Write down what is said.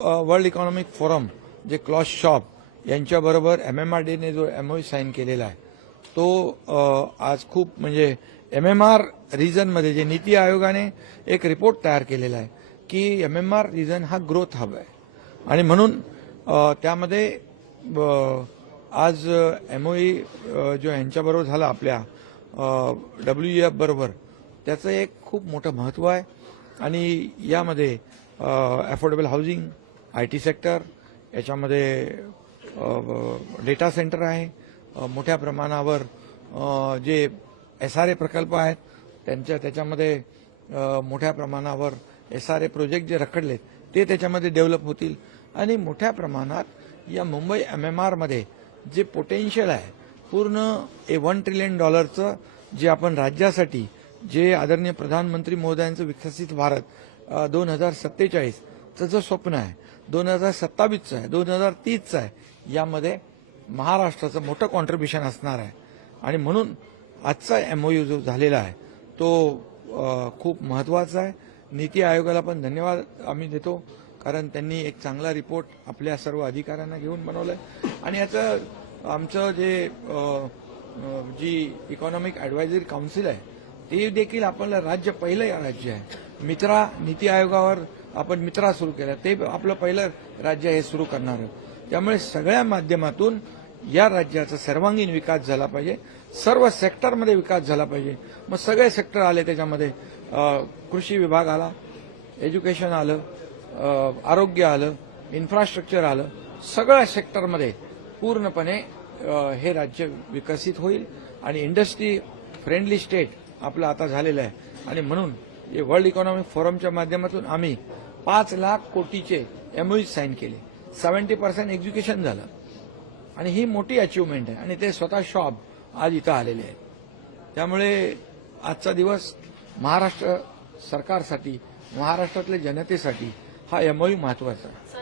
World economic forum जे cloth shop यांच्याबरोबर MMRDने जो MOU साईन केलेला आहे तो आज खूप म्हणजे MMR रिजनमध्ये जे नीती आयोगाने एक रिपोर्ट तयार केलेला आहे की MMR रिजन हा ग्रोथ हब आहे आणि म्हणून त्यामध्ये आज MOU जो यांच्याबरोबर झाला आपल्या WEF बरोबर त्याचं एक खूप मोठं महत्त्व आहे आणि यामध्ये अफोर्डेबल हाऊसिंग, IT सेक्टर, याच्यामध्ये डेटा सेंटर आहे, मोठ्या प्रमाणावर जे SRA प्रकल्प आहेत त्याच्यामध्ये मोठ्या प्रमाणावर SRA प्रोजेक्ट जे रखडलेत ते त्याच्यामध्ये डेव्हलप होतील आणि मोठ्या प्रमाणात या मुंबई MMR मध्ये जे पोटेन्शियल आहे पूर्ण $1 ट्रिलियन जे आपण राज्यासाठी जे आदरणीय प्रधानमंत्री महोदयांचं विकसित भारत 2047चं जो स्वप्न आहे 2027चं आहे 2030चं आहे यामध्ये महाराष्ट्राचं मोठं कॉन्ट्रीब्युशन असणार आहे आणि म्हणून आजचा MOU जो झालेला आहे तो खूप महत्त्वाचा आहे. नीती आयोगाला पण धन्यवाद आम्ही देतो कारण त्यांनी एक चांगला रिपोर्ट आपल्या सर्व अधिकाऱ्यांना घेऊन बनवलाय आणि याचं आमचं जे जी इकॉनॉमिक ॲडवायझरी काउन्सिल आहे ते देखील आपलं राज्य पहिलं राज्य आहे. मित्रा नीती आयोगावर आपण मित्रा सुरू केला ते आपलं पहिलं राज्य हे सुरू करणार आहे. त्यामुळे सगळ्या माध्यमातून या राज्याचा सर्वांगीण विकास झाला पाहिजे, सर्व सेक्टरमध्ये विकास झाला पाहिजे. मग सगळे सेक्टर आले त्याच्यामध्ये कृषी विभाग आला, एज्युकेशन आलं, आरोग्य आलं, इन्फ्रास्ट्रक्चर आलं, सगळ्या सेक्टरमध्ये पूर्णपणे हे राज्य विकसित होईल आणि इंडस्ट्री फ्रेंडली स्टेट आपलं आता झालेलं आहे आणि म्हणून हे वर्ल्ड इकॉनॉमिक फोरमच्या माध्यमातून आम्ही 5 लाख कोटीचे MOU साईन केले, 70% एक्झिक्युशन झालं आणि ही मोठी अचिव्हमेंट आहे आणि ते स्वतः शॉप आज इथं आलेले आहेत. त्यामुळे आजचा दिवस महाराष्ट्र सरकारसाठी, महाराष्ट्रातल्या जनतेसाठी हा MOU महत्त्वाचा आहे.